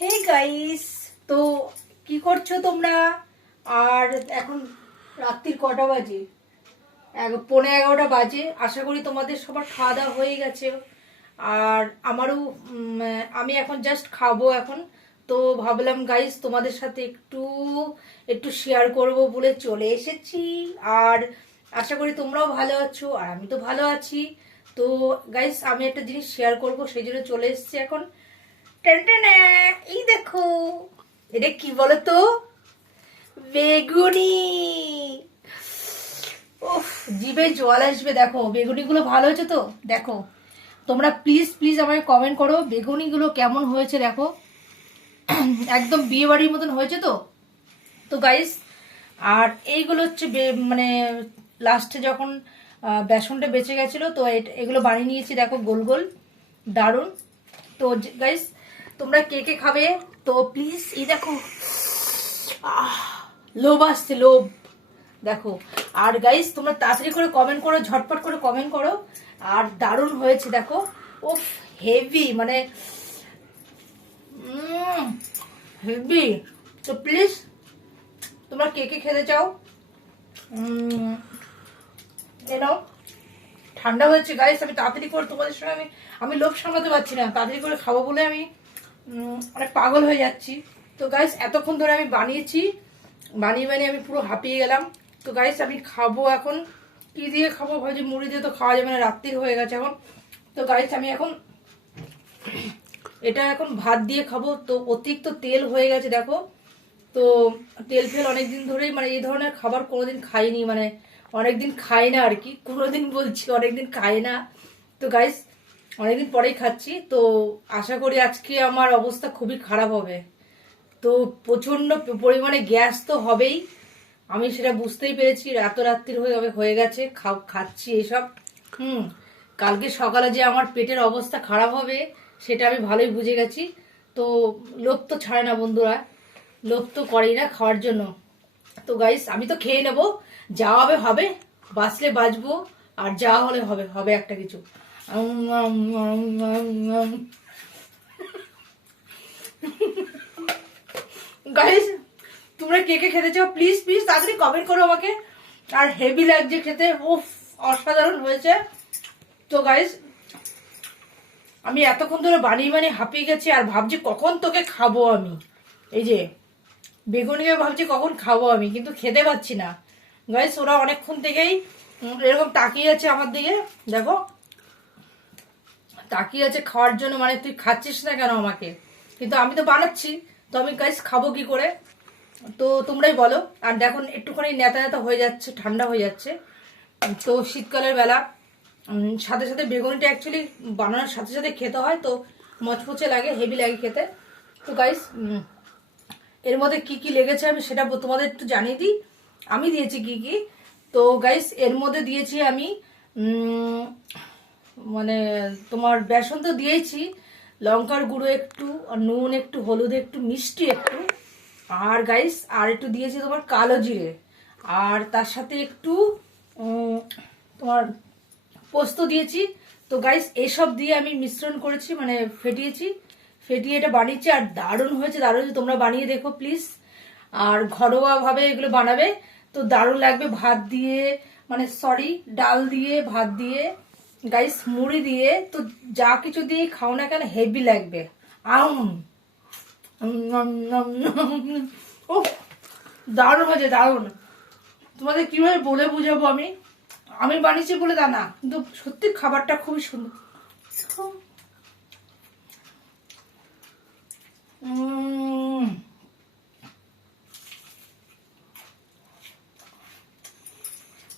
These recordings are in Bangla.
হে গাইস, তো কি করছো তোমরা? আর এখন রাত্রির কটা বাজে? 11:15 বাজে। আশা করি তোমাদের সবার খাওয়া দাওয়া হয়ে গেছে। আর আমারও আমি এখন জাস্ট খাবো এখন। তো ভাবলাম গাইস তোমাদের সাথে একটু একটু শেয়ার করব বলে চলে এসেছি। আর আশা করি তোমরাও ভালো আছো, আর আমি তো ভালো আছি। তো গাইস আমি একটা জিনিস শেয়ার করব, সেই জন্য চলে এসেছি এখন। টেনটেনে, এই দেখো, এটা কি বলতো? বেগুনি। উফ, জিভে জল আসবে। দেখো বেগুনিগুলো ভালো হয়েছে তো? দেখো তোমরা প্লিজ প্লিজ আমাকে কমেন্ট করো বেগুনিগুলো কেমন হয়েছে। দেখো একদম বিয়ে বাড়ির মতন হয়েছে তো। তো গাইস, আর এইগুলো হচ্ছে মানে লাস্টে যখন বেসনটা বেঁচে গেছিলো, তো এগুলো বানিয়ে নিয়েছি। দেখো গোল গোল, দারুণ। তো গাইস তোমরা কে কে খাবে? তো প্লিজ এই দেখো, লোভ আসছে, লোভ। দেখো, আর গাইস তোমরা তাড়াতাড়ি করে কমেন্ট করো, ঝটপট করে কমেন্ট করো। আর দারুণ হয়েছে দেখো। উফ, হেভি, মানে হেভি। তো প্লিজ তোমরা কে কে খেতে চাও? এনাও, ঠান্ডা হয়েছে গাইস। আমি তাড়াতাড়ি করে তোমাদের সঙ্গে আমি লোভ সামলাতে পারছি না, তাড়াতাড়ি করে খাবো বলে আমি অনেক পাগল হয়ে যাচ্ছি। তো গাইস এতক্ষণ ধরে আমি বানিয়েছি, বানিয়ে বানিয়ে আমি পুরো হাঁপিয়ে গেলাম। তো গাইস আমি খাবো এখন। কি দিয়ে খাবো ভাবছি, মুড়ি দিয়ে তো খাওয়া যাবে না, রাত্রি হয়ে গেছে এখন। তো গাইস আমি এখন এটা এখন ভাত দিয়ে খাবো। তো অতিরিক্ত তেল হয়ে গেছে দেখো। তো তেল ফেল অনেকদিন ধরেই, মানে এই ধরনের খাবার কোনোদিন খাইনি, মানে অনেকদিন খাই না আর কি, কোনোদিন বলছি অনেকদিন খাই না। তো গাইস অনেকদিন পরেই খাচ্ছি। তো আশা করি আজকে আমার অবস্থা খুবই খারাপ হবে। তো প্রচন্ড পরিমাণে গ্যাস তো হবেই, আমি সেটা বুঝতেই পেরেছি। রাত্রির হয়ে গেছে, খাচ্ছি এসব। কালকে সকালে যে আমার পেটের অবস্থা খারাপ হবে সেটা আমি ভালোই বুঝে গেছি। তো লোভ তো ছাড়ে না বন্ধুরা, লোভ তো করেই না খাওয়ার জন্য। তো গাইস আমি তো খেয়ে নেবো, যা হবে হবে, বাঁচলে বাঁচবো, আর যা হলে হবে হবে একটা কিছু। গাইস তোমরা কে কে খেতে চাও প্লিজ প্লিজ তাড়াতাড়ি কমেন্ট করো আমাকে। আর হেভি লাগছে খেতে, উফ অসাধারণ হয়েছে। তো গাইস আমি এতক্ষণ ধরে বানিয়ে বানিয়ে হাঁপিয়ে গেছি, আর ভাবছি কখন তোকে খাবো আমি। এই যে বেগুনিকে ভাবছি কখন খাবো আমি, কিন্তু খেতে পাচ্ছি না। গাইস ওরা অনেকক্ষণ থেকেই এরকম তাকিয়ে আছে আমার দিকে, দেখো তাকিয়ে আছে খাওয়ার জন্য। মানে তুই খাচ্ছিস না কেন আমাকে? কিন্তু আমি তো বানাচ্ছি, তো আমি গাইস খাবো কি করে? তো তোমরাই বলো। আর দেখুন একটুখানি নেতা নেতা হয়ে যাচ্ছে, ঠান্ডা হয়ে যাচ্ছে। তো শীতকালের বেলা সাথে সাথে বেগুনিটা অ্যাকচুয়ালি বানানোর সাথে সাথে খেতে হয়, তো মচমচে লাগে, হেভি লাগে খেতে। তো গাইস এর মধ্যে কি কি লেগেছে আমি সেটা তোমাদের একটু জানিয়ে দিই। আমি দিয়েছি কি কি। তো গাইস এর মধ্যে দিয়েছি আমি মানে তোমার বেসন তো দিয়েছি, লঙ্কার গুঁড়ো একটু, আর নুন একটু, হলুদ একটু, মিষ্টি একটু, আর গাইস আর একটু দিয়েছি তোমার কালো জিরে, আর তার সাথে একটু তোমার পোস্ত দিয়েছি। তো গাইস এসব দিয়ে আমি মিশ্রণ করেছি, মানে ফেটিয়েছি, ফেটিয়ে এটা বানিয়েছি। আর দারুণ হয়েছে, দারুণ হয়েছে, তোমরা বানিয়ে দেখো প্লিজ। আর ঘরোয়াভাবে এগুলো বানাবে, তো দারুণ লাগবে ভাত দিয়ে, মানে সরি ডাল দিয়ে, ভাত দিয়ে, গাইস মুড়ি দিয়ে, তো যা কিছু দিয়ে খাও না কেন হেভি লাগবে। আম ও দারুণ হয়েছে, দারুণ। তোমাদের কিভাবে বলে বুঝাবো আমি, আমি বানিয়েছি বলে তা না, কিন্তু সত্যি খাবারটা খুবই সুন্দর।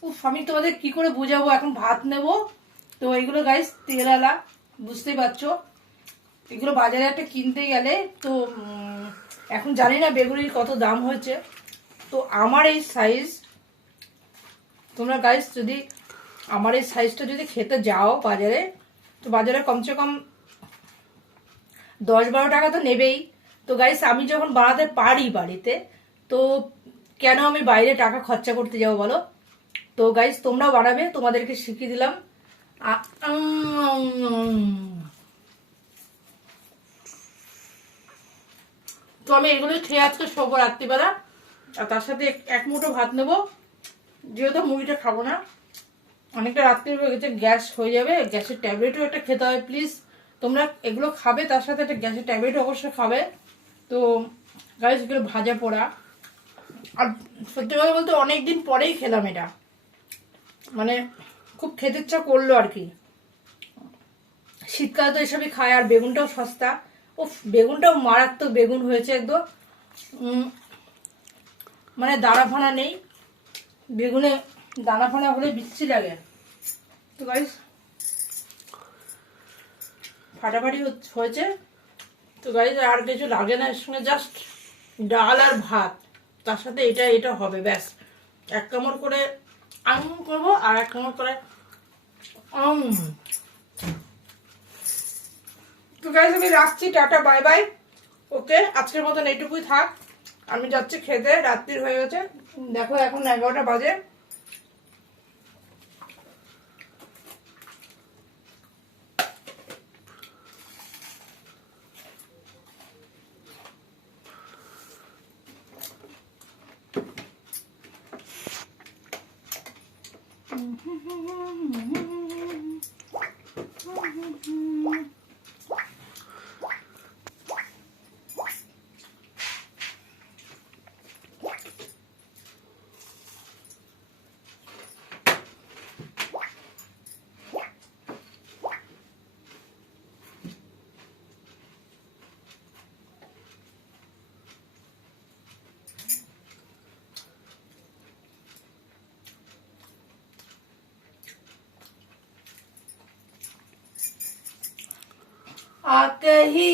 উফ, আমি তোমাদের কি করে বুঝাবো। এখন ভাত নেব, তো এইগুলো গাইস তেলালা, বুঝতেই পারছো। এগুলো বাজারে একটা কিনতে গেলে তো এখন জানি না বেগুনির কত দাম হয়েছে। তো আমার এই সাইজ, তোমরা গাইস যদি আমার এই সাইজটা যদি খেতে যাও বাজারে, তো বাজারে কমসে কম 10-12 টাকা তো নেবেই। তো গাইস আমি যখন বানাতে পারি বাড়িতে, তো কেন আমি বাইরে টাকা খরচা করতে যাবো বলো? তো গাইস তোমরাও বানাবে, তোমাদেরকে শিখিয়ে দিলাম। তো আমি এগুলোই খেয়ে আজকে শোবো রাত্রিবেলা। আর তার সাথে এক মুঠো ভাত নেবো, যেহেতু মুড়িটা খাবো না, অনেকটা রাত্রি হয়ে গেছে, গ্যাস হয়ে যাবে। গ্যাসের ট্যাবলেটও একটা খেতে হবে। প্লিজ তোমরা এগুলো খাবে, তার সাথে একটা গ্যাসের ট্যাবলেট অবশ্যই খাবে। তো গাইস এগুলো ভাজা পোড়া, আর সত্যি কথা বলতে অনেকদিন পরেই খেলাম এটা, মানে খুব খেতে ইচ্ছা করলো আর কি। শীতকালে তো এসবই খায়, আর বেগুনটাও সস্তা। ও বেগুনটাও মারাত্মক বেগুন হয়েছে একদম, মানে দানা ফানা নেই বেগুনে, দানা ফানা হলে বিচ্ছি লাগে। তো গাইস ফাটাফাটি হয়েছে। তো গাইস আর কিছু লাগে না, এর সঙ্গে জাস্ট ডাল আর ভাত, তার সাথে এটা এটা হবে ব্যাস। এক কামড় করে করবো আর এক কামড় করে তো গাইস আমি রাখছি, টাটা বাই বাই। ওকে, আজকের মতন এইটুকুই থাক, আমি যাচ্ছি খেতে, রাত্রির হয়ে গেছে। দেখো এখন 11টা বাজে। आते ही